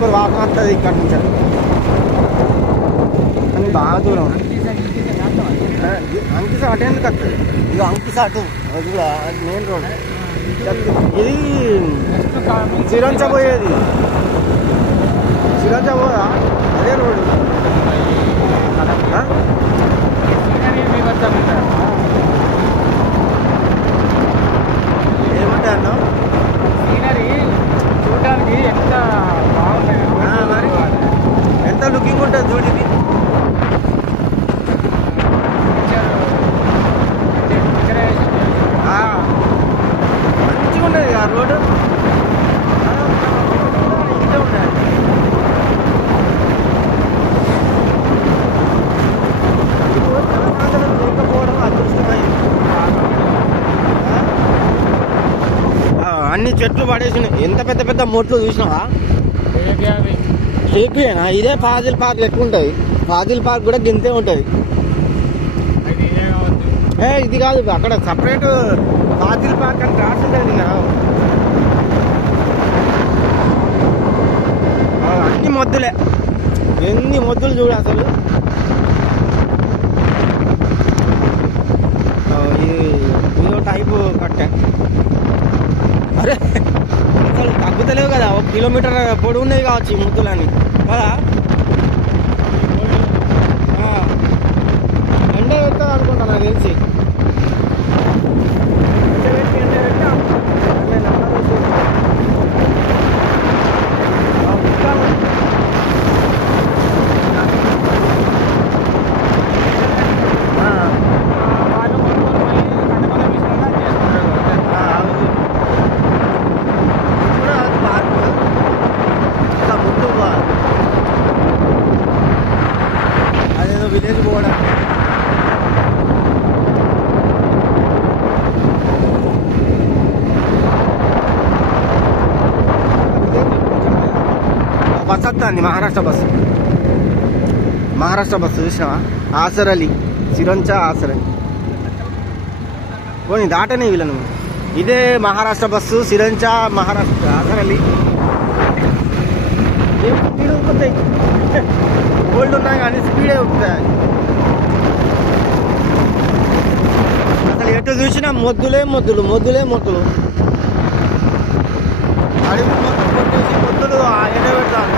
paper వాసన వస్తుంది ఇక్కడ నుంచి అని బాగా దూరం అంకిస అటు ఎందుకు వస్తుంది ఇక అంకిస అటు అది కూడా మెయిన్ రోడ్ ఇది సిరంచ పోయేది సిరంచ పోదా అదే రోడ్డు ఏమంటా అన్నా సీనరీ చూడడానికి ఎంత బాగుంటుంది మరి ఎంత లుకింగ్ ఉంటుంది చూడండి మంచిగా ఉండేది ఆ రోడ్డు ఇంతే ఉన్నాయి లేకపోవడం అదృష్టమైంది అన్ని చెట్లు పడేసినాయి ఎంత పెద్ద పెద్ద మొట్లు చూసినావా షేక్వేనా ఇదే ఫాజిల్ పార్క్ ఎక్కువ ఉంటుంది ఫాజిల్ పార్క్ కూడా గింతే ఉంటుంది ఇది కాదు అక్కడ సపరేట్ ఫాజిల్ పార్క్ అని రాసి ఉంటుంది కదా అన్ని మొద్దులే ఎన్ని మొద్దులు చూడు అసలు ఇదో టైపు కట్టే అరే అసలు తగ్గుతలేవు కదా 1 కిలోమీటర్ పొడవు ఉన్నది కావచ్చు ఈ ముద్దులని కదా ఎండ పెడతాను అనుకుంటా నాకు తెలిసి అదేదో విలేజ్ పోవడం బస్ వస్తుంది మహారాష్ట్ర బస్సు చూసినావా ఆసరలి సిరంచ ఆసరలి పోనీ దాటనే వీళ్ళను ఇదే మహారాష్ట్ర బస్సు సిరంచ మహారాష్ట్ర ఆసరలి ఏం స్పీడ్ ఉరుకుతాయి ఓల్డ్ ఉన్నాయి కానీ స్పీడే ఉరుకుతాయి అసలు ఎటు చూసినా మొద్దులే మొద్దులు అడవి మొద్దులు ఎండ పెడతాను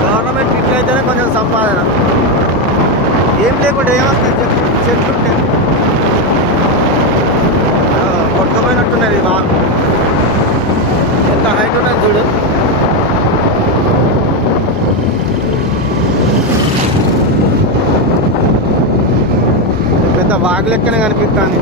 గవర్నమెంట్ ఇట్లయితేనే కొంచెం సంపాదన ఏం లేకుండా ఏమొస్తాయి చెట్లు ఉంటాయి కొట్టుకుపోయినట్టున్నది బాగా ఎంత హైట్ ఉన్నది చూడు పెద్ద వాగు లెక్కనే కనిపిస్తుంది